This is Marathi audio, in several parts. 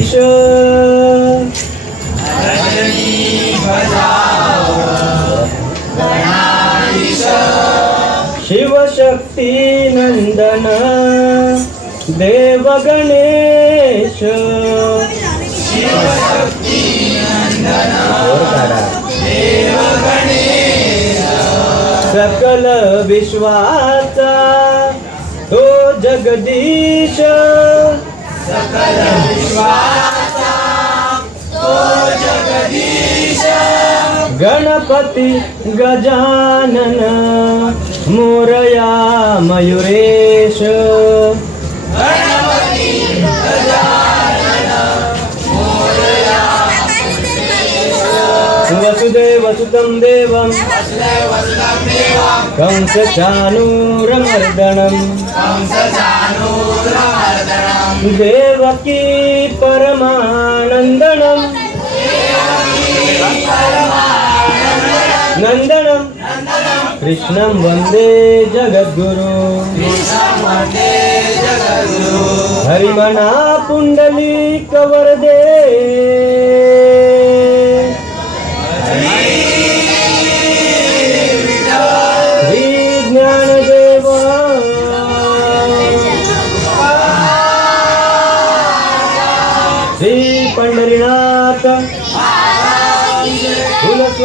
देश शिवशक्ती नंदन देव गणेश। सकल विश्वाचा तो जगदीश। गणपती गजानन मोरया मयुरेश। वसुदेव सुतं देवं। कंसचानूरमर्दनम् देवकी परमानन्दनं। नन्दनं। कृष्णं वन्दे जगद्गुरु। हरिमना पुण्डलीकवरदे।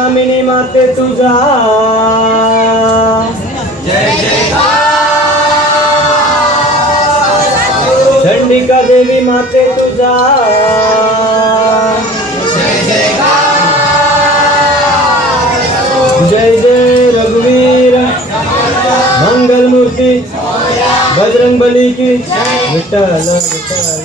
कुलस्वामिनी माते तुझा. चंडिका देवी माते तुझा. जय जय रघुवीर. मंगल मूर्ती बजरंग बली की विठ्ठल विठ्ठल.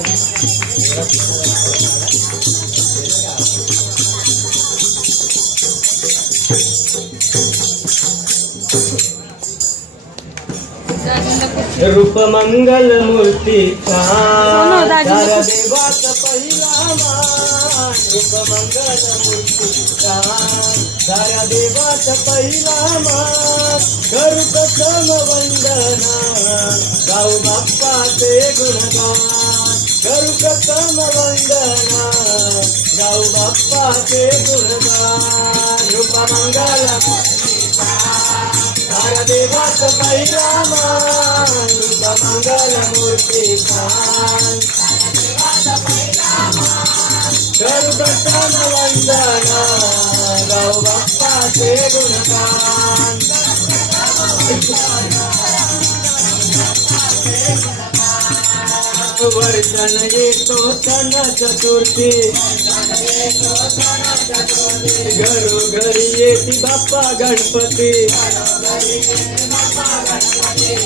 रूप मंगल मूर्ती सोनं, दाजी. तारा देवाचा पहिला मान रूप मंगल मूर्ती तारा देवाचा पहिला मान करू प्रथम वंदना गाऊ बाप्पाचे गुणगान करू प्रथम वंदना गाऊ बाप्पाचे वर्षण येतो सण चतुर्थी. घरोघरी येती बाप्पा गणपती.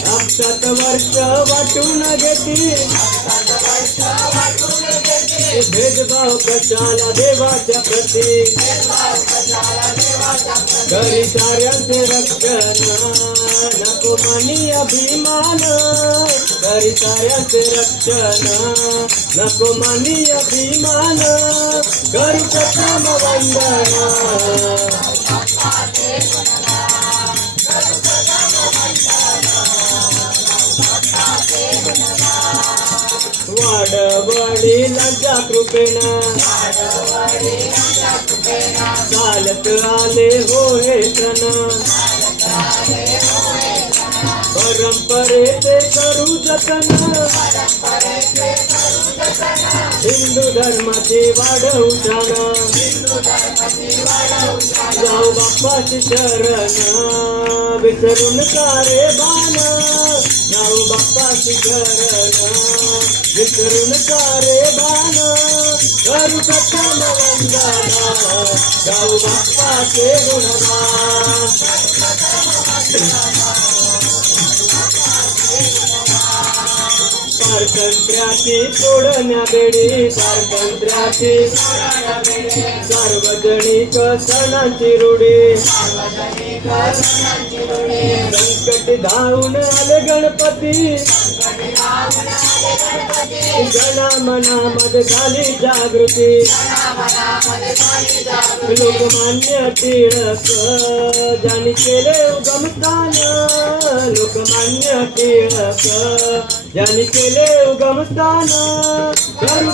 आपसात वर्ष वाटून घेती. भेदभाव कशाला देवाच्या प्रती. घरी रक्षण नको मनी अभिमान. घरी रक्षण नको मनी अभिमान. करू प्रथम वंदना. वाडवडिलांच्या कृपेण चालत आले होय सण. परंपरेचे करू जतन. हिंदू धर्माची वाढवू जाण जाऊ बाप्पाची शरण. विसरून कारे बाण? जाऊ बाप्पाची शरण. विसरून कारे बाण? करू कथा नवंदाना जाऊ बाप्पाचे गुणगान. स्वातंत्र्याचे सोडण्या बेडे स्वातंत्र्याचे सार्वजनिक सणांची रूढी. संकट धावून आले गणपती. मध झाली जागृती. लोकमान्य टिळक ज्यांनी केले उगमस्थान लोकमान्य टिळक ज्यांनी केले उगमस्थान करू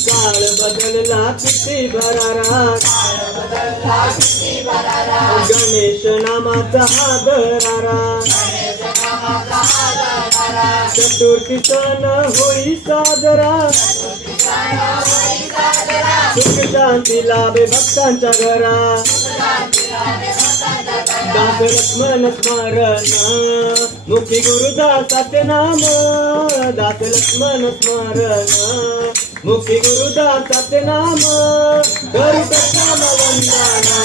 काळ बदलला किती भरारा गणेश नामाचा हा दरारा चतुर्थी सण होई साजरा. सुख शांती लाभे भक्तांच्या घरा. दास लक्ष्मण स्मरण मुखी गुरुदासाचे नाम दास लक्ष्मण स्मरण मुखी गुरुदासाचे नाम करू प्रथम वंदना.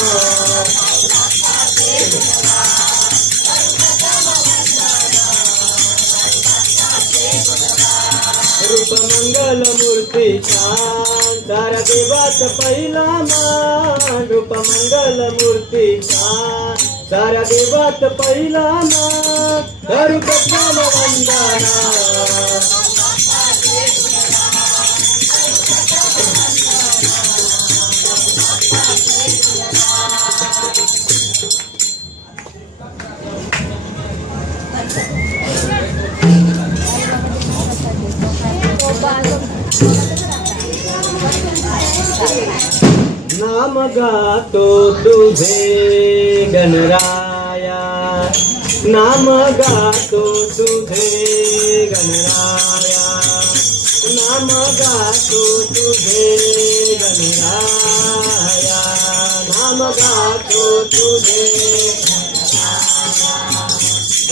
रूप मंगल मूर्ती छान सारा देवाच पहिला मान रूप मंगल मूर्ती छान सारा देवाच पहिला मान रूप प्रथम वंदना. नाम गातो तुझे गणराया। नाम गातो तुझे गणराया। नाम गातो तुझे गणराया। नाम गातो तुझे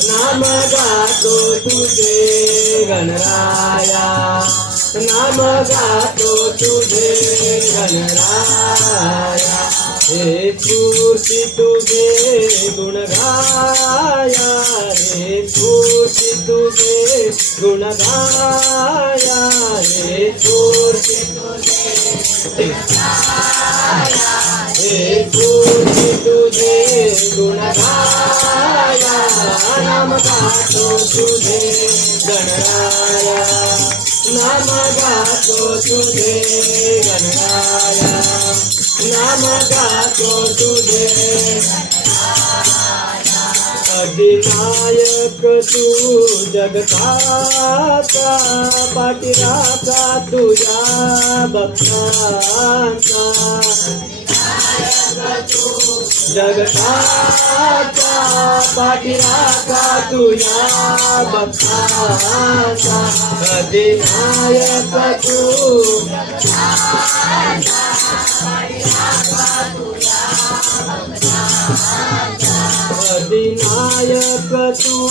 नाम गातो तुझे गणराया। नाम गातो तुझे गणराया हे स्फूर्ती तुझे गुण गाया रे स्फूर्ती तुझे गुण गाया रे स्फूर्ती हे स्फूर्ती तुझे गुण गाया नाम गातो तुझे गणराया नाम गातो तुझे गणराया नाम तुझे अधिनायक तू जगताचा पाठीराचा तुझ्या भक्तांचा जगताचा पाठीराचा तुझ्या भक्तांचा अधिनायक तू अधिनायक तू?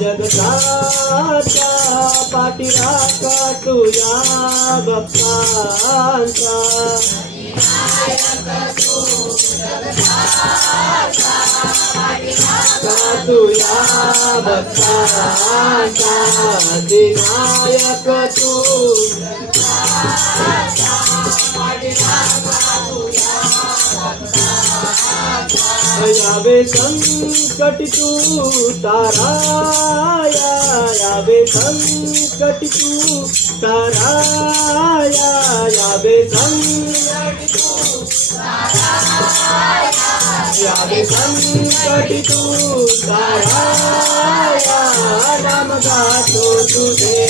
जगताचा पाठीराका तुझ्या भक्तांचा का तुझ्या भक्तांचा अधिनायक तू यावे संकट तू ताराया यावे संकट तू ताराया यावे संकट तू यावे संकट तू ताराया नाम गातो तुझे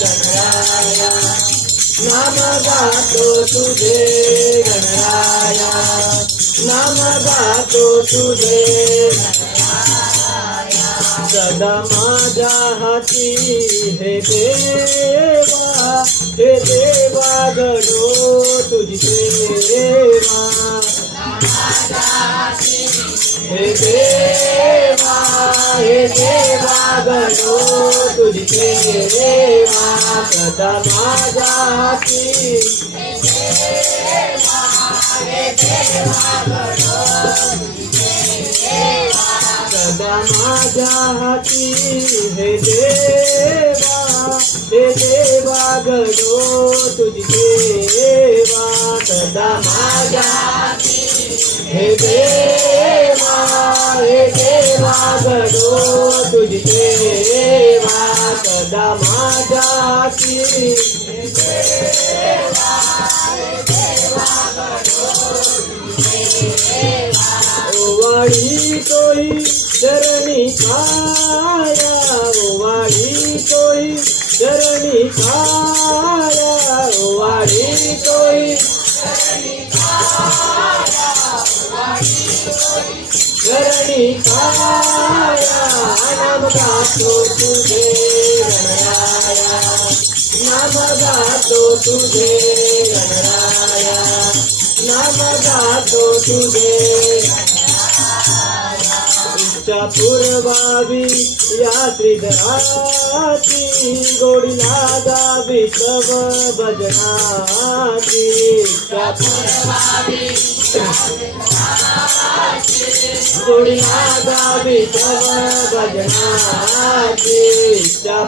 गणराया नाम गातो तुझे गणराया नाम गातो तुझे सदा माझ्या हाती हे देवा हे देवा गडो तुझी हे देवा हे देवा गडो तुझी सेवा सदा माझ्या सदा माझ्या हाती हे देवा हे देवा गडो तुझी सेवा सदा माझ्या હે દેવા હે દેવા, ગણો તુજે દેવા સદા માજા કી. હે દેવા હે દેવા, ગણો વાળી કોઈ ધરણી છાયા વાળી કોઈ ધરણી છાયા तुझे गणराया नाम गातो तुझे इच्छा पूर्वावी या श्रीधराची गोडी लागावी तव भजनाची इच्छा गोडी लागावी तव भजनाची इच्छा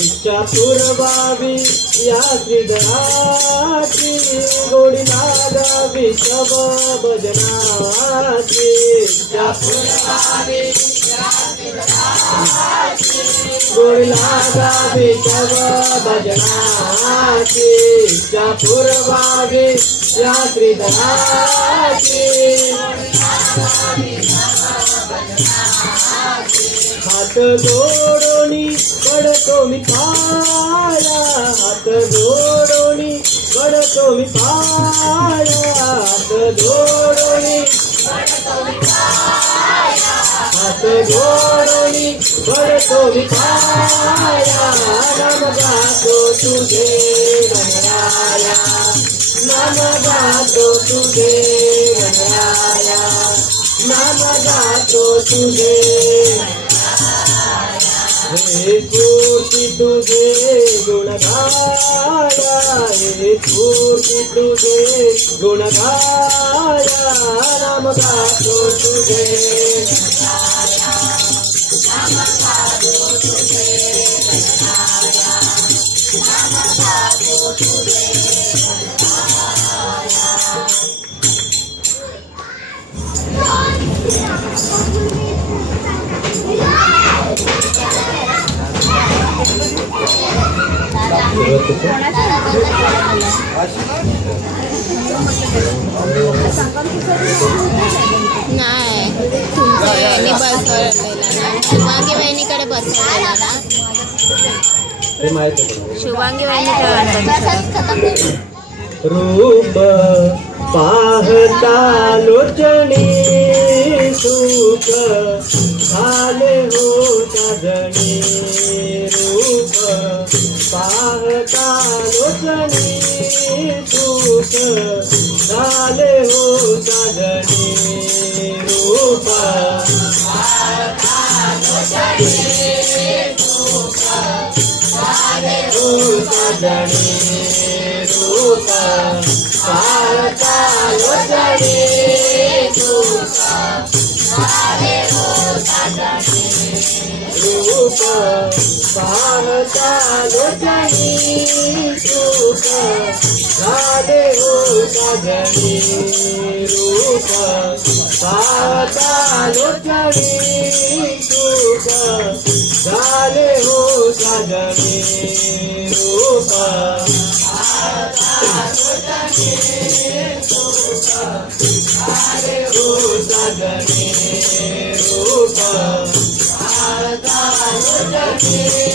इच्छा पूर्वावी या श्रीधराची गोडी लागावी तव भजनाची इच्छा पूर्वावी गोडी लागावी तव भजनाची इच्छा रात्री हात जोडोनी पडतो मी पाया हात जोडोनी पडतो मी पाया हात जोडोनी हात जोडोनी पडतो मी नाम गातो तुझे गणराया नाम गातो तुझे गणराया नाम गातो तुझे हे स्फूर्ती तुझे गुण गाया हे स्फूर्ती तुझे गुण गाया नाम गातो तुझे नाही. तुमच्या यांनी बसवलेला शुभांगी वहिनीकडे बसवलेला शुभांगी वहिनीकडे रूप पाहता लोचणी सुख झाले हो साजणी रूप. पाहता लोचणी सुख झाले हो साजणी रूप हो साजणी रूप पाहता सुख पाहता लोचणी सुख राधे हो सजनी रूप पाहता लोचणी सुख झाले हो सजनी रूप पाहता लोकांनी सुख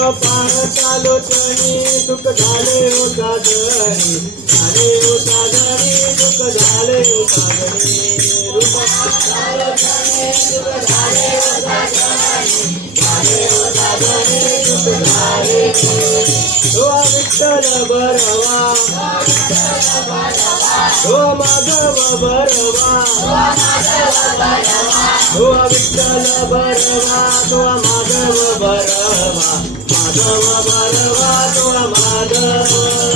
रूप पाहता लोचनी सुख झाले हो साजणी झाले हो साजणी सुख झाले हो साजणी रूप पाहता तो विठ्ठल बरवा तो हो माधव बरवा तो हो विठ्ठल बरवा तो हो माधव बरवा माधव बरवा तो माधव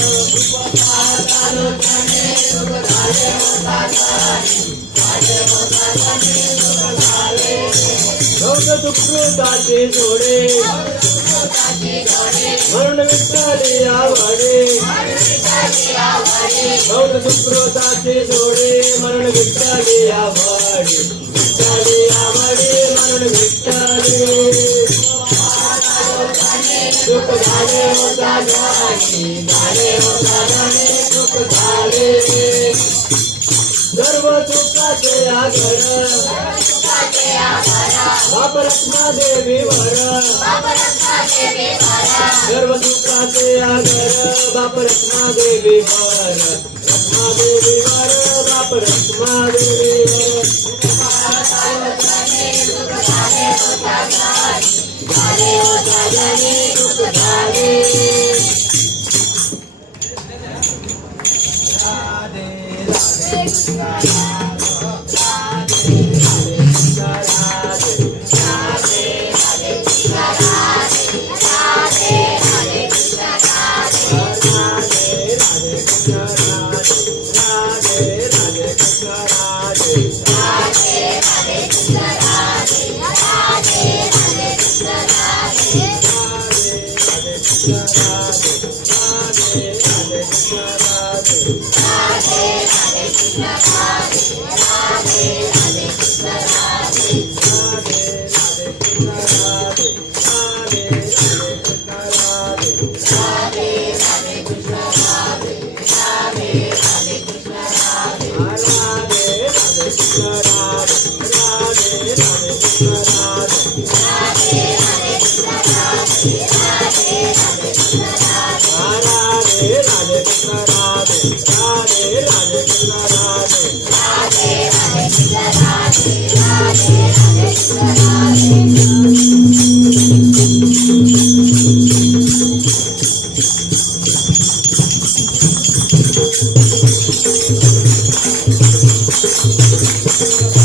गौत सुकृताचे जोडे म्हणून विठ्ठली आवडे गौत सुकृताचे जोडे म्हणून विठ्ठली विठ्ठली आवडे ज्ञानी गाणे उदाहरणे सुख झाले गर्व सुखाचे आगर देवी वर गर्व आगर बापरत्ना देवी वर रत्ना देवी वर बापरत्ना देवी वर राधे Gracias.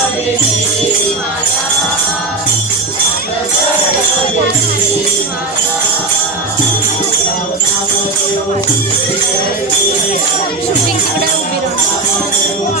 हरे हरे शूटिंग तिकडे उभी राहून